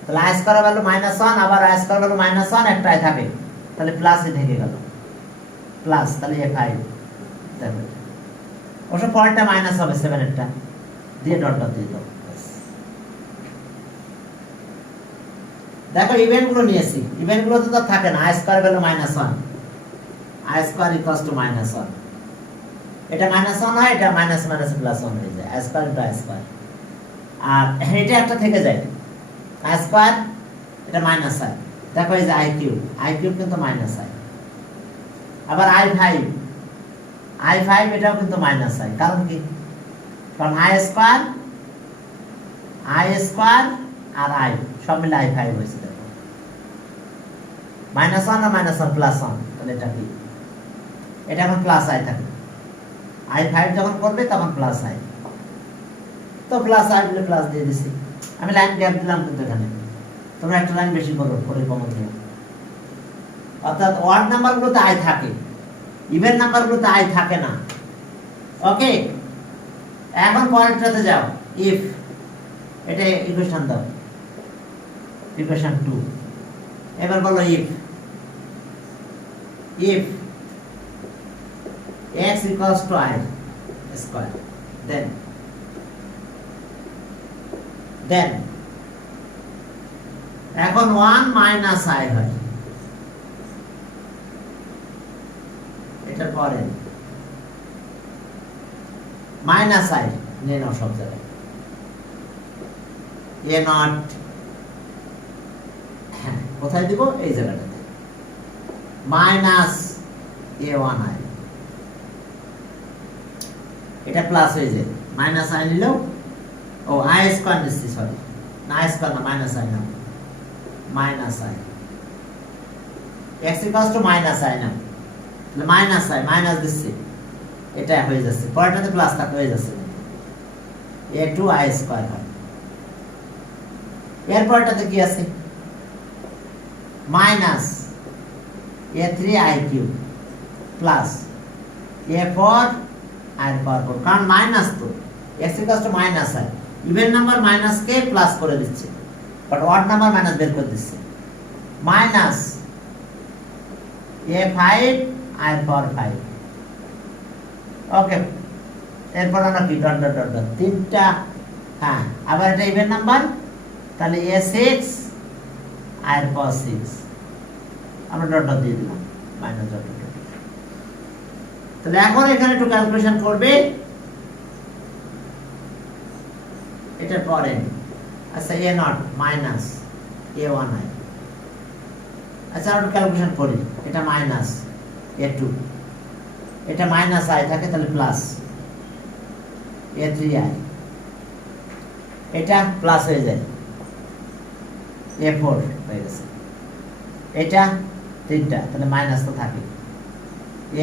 তাহলে i স্কয়ার ভ্যালু -1 আবার i স্কয়ার ভ্যালু -1 একটা i থাকে, তাহলে প্লাস এ থেকে গেল প্লাস, তাহলে a5 দেখো ওসব পরেরটা মাইনাস হবে 7 এরটা দিয়ে ডট ডট দিয়ে দাও। দেখো ইভেন্ট গুলো নিয়েছি, ইভেন্ট গুলো তো থাকে না, i square value -1 i square equals two -1, এটা -1 হয়, এটা মাইনাস মাইনাস প্লাস 1 হয়ে যায়, i square into i square. আর এটা একটা থেকে যায় i স্কয়ার, এটা মাইনাস i, দেখো এই যে i কিউব কিন্তু মাইনাস i, আবার i5 এটাও কিন্তু মাইনাস i, কারণ কি? কারণ i স্কয়ার আর i সব মিলে i5 হয়েছে, দেখো -1 আর -1 প্লাস 1, তাহলে এটা কি? এটা এখন প্লাস i থাকবে, i5 যখন করবে তখন প্লাস i, তো প্লাস i বলে প্লাস দিয়ে দিছি। আমি লাইন গ্যাপ দিলাম কিন্তু এখানে, তোমরা একটা লাইন বেশি করো করে কমন দিও। অর্থাৎ অড নাম্বারগুলোতে i থাকে, ইভেন নাম্বারগুলোতে i থাকে না। ওকে এখন পরেরটাতে যাও, ইফ এটা ইকুয়েশন দাও, ইকুয়েশন 2। এবার বলো if x equals to i square then এখন 1 মাইনাস i হয়, এটার পরে মাইনাস i নিয়ে নাও সব জায়গায়, a নট কোথায় দিব? এই জায়গাটাতে। মাইনাস a1i, এটা প্লাস হয়ে যায়, মাইনাস আই নিলেও, ও আই স্কয়ার নিচ্ছি, সরি না আই স্কয়ার না, মাইনাস আই না, minus I, x equals to minus I না, তাহলে মাইনাস আই মাইনাস দিচ্ছি, এটা হয়ে যাচ্ছে, পরেরটাতে প্লাস থাকতে হয়ে যাচ্ছে, a2i স্কয়ার হয়। এরপরটাতে কি আছে, minus a3i cube plus a4 i পাওয়ার 4, কারণ মাইনাস তো x equals to minus i, even number minus k plus করে দিচ্ছে, বাট অড নাম্বার মাইনাস বের করে দিচ্ছে, মাইনাস a5 i পাওয়ার 5। ওকে, এরপর আমরা কি ডট ডট ডট ডট তিনটা, হ্যাঁ আবার এটা ইভেন নাম্বার, তাহলে a6 i পাওয়ার 6, আমরা ডট ডট দিয়ে দিলাম, মাইনাস ডট ডট। তাহলে এখন এখানে একটু ক্যালকুলেশন করবে, এটা পরে, আচ্ছা a0 মাইনাস a1i, আচ্ছা আমরা ক্যালকুলেশন করি, এটা মাইনাস a2, এটা মাইনাস i থাকে, তাহলে প্লাস a3i, এটা প্লাস হয়ে যায়, a4 হয়ে গেছে, এটা তিনটা, তাহলে মাইনাস তো থাকে,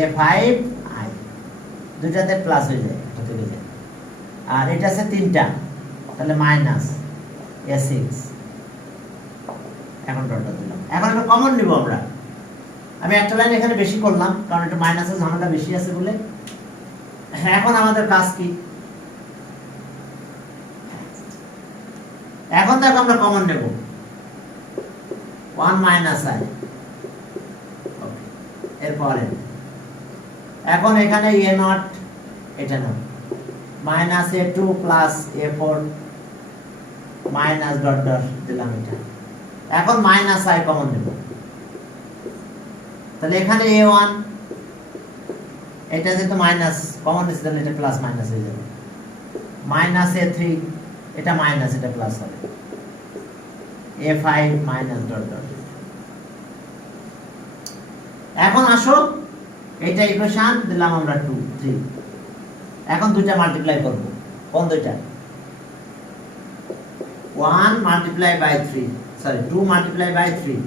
a5i, দুইটাতে প্লাস হয়ে যায়, এটা থেকে যায়, আর এটা আছে তিনটা, তাহলে মাইনাস a6, এখন ডট ডট দিলাম। এখন একটা কমন নিব আমরা, আমি একটা লাইন এখানে বেশি করলাম, কারণ এটা মাইনাসের ঝামেলা বেশি আছে বলে। এখন আমাদের কাজ কি, এখন দেখো আমরা কমন নেব 1 মাইনাস i, এরপরে এখন এখানে a0, এটা না, minus a2 plus a4 minus dot dot দিলাম, এটা এখন মাইনাস i কমন নেব, তাহলে এখানে a1, এটা যেহেতু মাইনাস কমন নিচ্ছে, তাহলে এটা প্লাস মাইনাস হয়ে যাবে, মাইনাস a3, এটা মাইনাস, এটা প্লাস হবে, a5 মাইনাস ডট ডট। এখন আসো এটা ইকুয়েশন দিলাম আমরা 2 3, এখন দুইটা মাল্টিপ্লাই করব, কোন দুইটা, 1 multiply by 3, sorry 2 multiply by 3,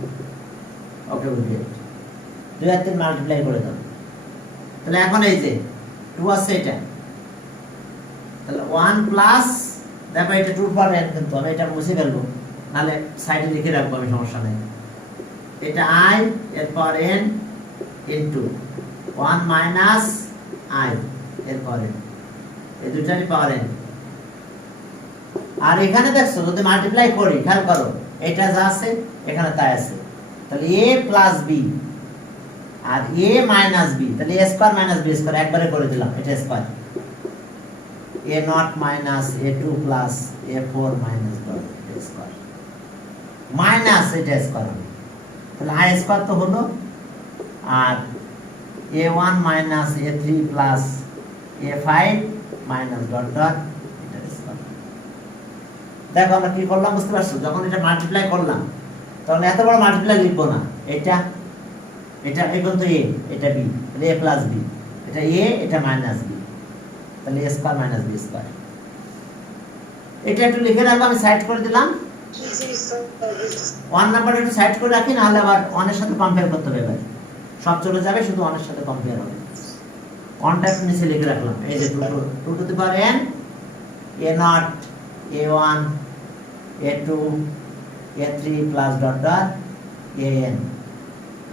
okay বুঝে 2 আর 3 মাল্টিপ্লাই করে দাও, তাহলে এখন এই যে 2 আছে এটা, তাহলে 1 প্লাস, দেখো এটা 2 পাওয়ার n, কিন্তু আমি এটা মুছে ফেলবো, নালে সাইডে লিখে রাখবো, আমি সমস্যা নেই, এটা i এর power n into 1 minus i এর পাওয়ার n, এই দুটারই পাওয়ার n। আর এখানে দেখছো যদি মাল্টিপ্লাই করি, খেয়াল করো এটা যা আছে এখানে তাই আছে, তাহলে a প্লাস b আর a মাইনাস b, তাহলে a square minus b square একবারে করে দিলাম, এটা square, a0 minus a2 plus a4 minus b square, minus এটা স্কয়ার হবে, তাহলে i স্কয়ার তো হলো, আর a1 minus a3 plus a5 minus dot dot, এটা স্কয়ার। দেখো আমরা কি করলাম বুঝতে পারছো, যখন এটা মাল্টিপ্লাই করলাম তখন এত বড় মাল্টিপ্লাই লিখবো না, এটা এটা এখন তো a, এটা b, তাহলে a প্লাস b, এটা a, এটা মাইনাস b, তাহলে a square minus b square. এটা একটু লিখে রাখো, আমি সাইড করে দিলাম, 1 নাম্বারটা একটু সাইড করে রাখি, নাহলে আবার 1 এর সাথে কম্পেয়ার করতে হবে, এবার সব চলে যাবে, শুধু 1 এর সাথে কম্পেয়ার হবে। 1টা নিচে লিখে রাখলাম, এই যে 2 to the power n, a0 a1 a2 a3 plus dot dot an,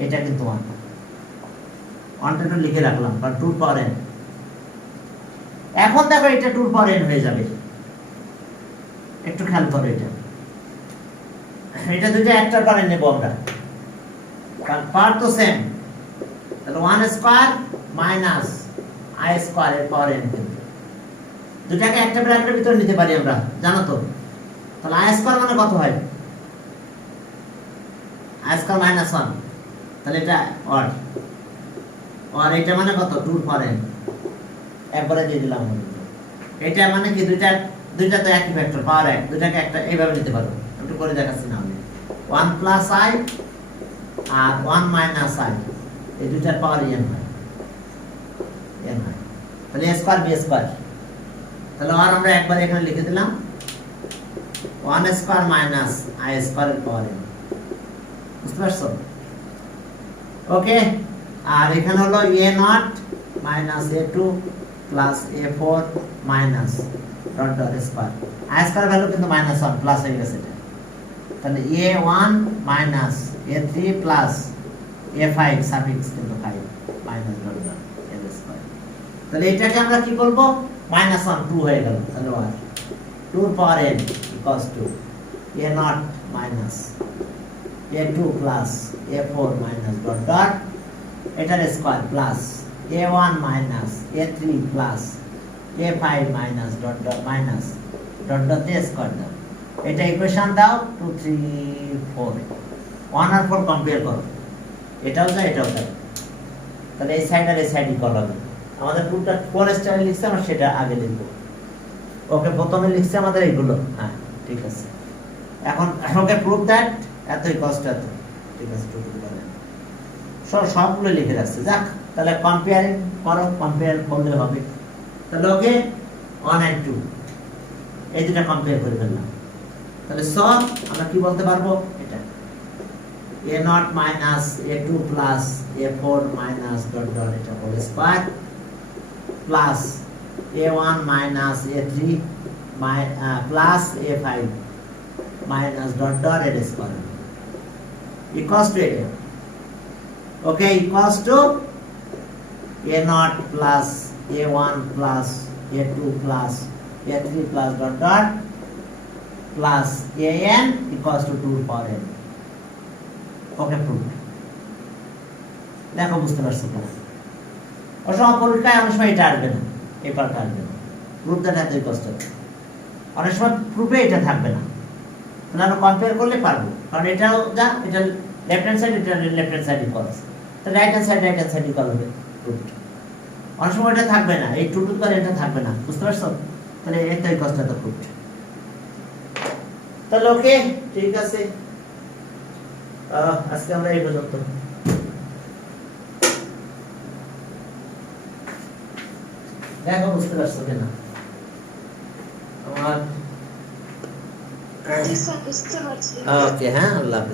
এটা কিন্তু 1টা একটু লিখে রাখলাম, কারণ 2 পাওয়ার n। এখন দেখো এটা 2 পাওয়ার n হয়ে যাবে, একটু খেয়াল করো, এটা দুটো একটার পাওয়ার নেব আমরা, কারণ পাওয়ার তো সেম, তাহলে 1 স্কয়ার মাইনাস i স্কয়ার এর পাওয়ার n, কিন্তু দুটাকে একটা ব্র্যাকেটের ভিতরে নিতে পারি আমরা, জানো তো, তাহলে i স্কয়ার মানে কত হয়, i স্কয়ার মাইনাস 1, তাহলে এটা অড, আর এটা মানে কত 2 পাওয়ার n, একবারে দিয়ে দিলাম। এটা মানে কি দুইটা তো একই ভেক্টর, পাওয়ার 1, দুটাকে একটা এইভাবে নিতে পারো, একটু করে দেখাচ্ছি না আমি, 1 প্লাস i আর 1 মাইনাস i, এই দুইটার পাওয়ার n হয়, তাহলে a স্কয়ার b স্কয়ার, তাহলে আর আমরা একবার এখানে লিখে দিলাম 1 স্কয়ার মাইনাস i স্কয়ার এর পাওয়ার n, বুঝতে পারছো? ওকে, আর এখানে হলো a0 minus a2 plus a4 minus dot dot square, i square value কিন্তু -1 প্লাস হয়ে গেছে এটা, তাহলে a1 minus a3 plus a5 suffix কিন্তু 5 minus dot dot l square, তাহলে এটাকে আমরা কি করব, -1 2 হয়ে গেল, তাহলে 1 2 এর power n equals to a0 minus a2 plus a4 minus dot dot এটার square plus a1 minus a3 plus a5 minus dot dot minus dot dot এ স্কয়ার দাও, এটা ইকুয়েশন দাও 2 3 4, 1 আর 4 কম্পেয়ার করো, এটাও যায় এটাও যায়, তাহলে এই সাইড আর এই সাইড ইকুয়াল হবে। আমাদের পুরোটা কোন স্টাইলে লিখছে আমরা সেটা আগে লিখব। ওকে, প্রথমে লিখছে আমাদের এইগুলো, হ্যাঁ ঠিক আছে। এখন ওকে প্রুভ দ্যাট এত ইকুয়ালস এত, ঠিক আছে, সবগুলো লিখে রাখছে। যাক, তাহলে কম্পেয়ারিং করো, কম্পেয়ার করলে হবে। তাহলে ওকে 1 and 2 এই দুটো কম্পেয়ার করে ফেললাম, তাহলে সব আমরা কি বলতে পারবো, এটা a0 minus a2 plus a4 minus dot dot এটা whole square plus a1 minus a3 plus a5 minus dot dot এর স্কয়ার ইকুয়ালস টু এটা। Okay, equals to a0 plus a1 plus a2 plus a3 plus dot dot plus an equals to 2 power n। Okay, proof দেখো, বুঝতে পারছো কিনা? অসময় পরীক্ষায় অনেক সময় এটা আসবে না, এই পার্টটা আসবে না, প্রুফ দ্যাট এতই কষ্ট, অনেক সময় প্রুফে এটা থাকবে না, তাহলে আমরা কম্পেয়ার করলে পারবো, কারণ এটাও যা, এটা লেফট হ্যান্ড সাইড, এটা লেফট হ্যান্ড সাইড ইকুয়ালস, তাহলে রাইট হ্যান্ড সাইড ইকুয়াল হবে প্রুফ। অনেক সময় এটা থাকবে না, এই 2 টু পাওয়ার এটা থাকবে না, বুঝতে পারছো? তাহলে এটাই কষ্ট, তো প্রুফ। তাহলে ওকে, ঠিক আছে, আজকে আমরা এই পর্যন্ত। দেখো, বুঝতে পারছো কিনা আমার? ওকে, হ্যাঁ, আল্লাহ হাফেজ।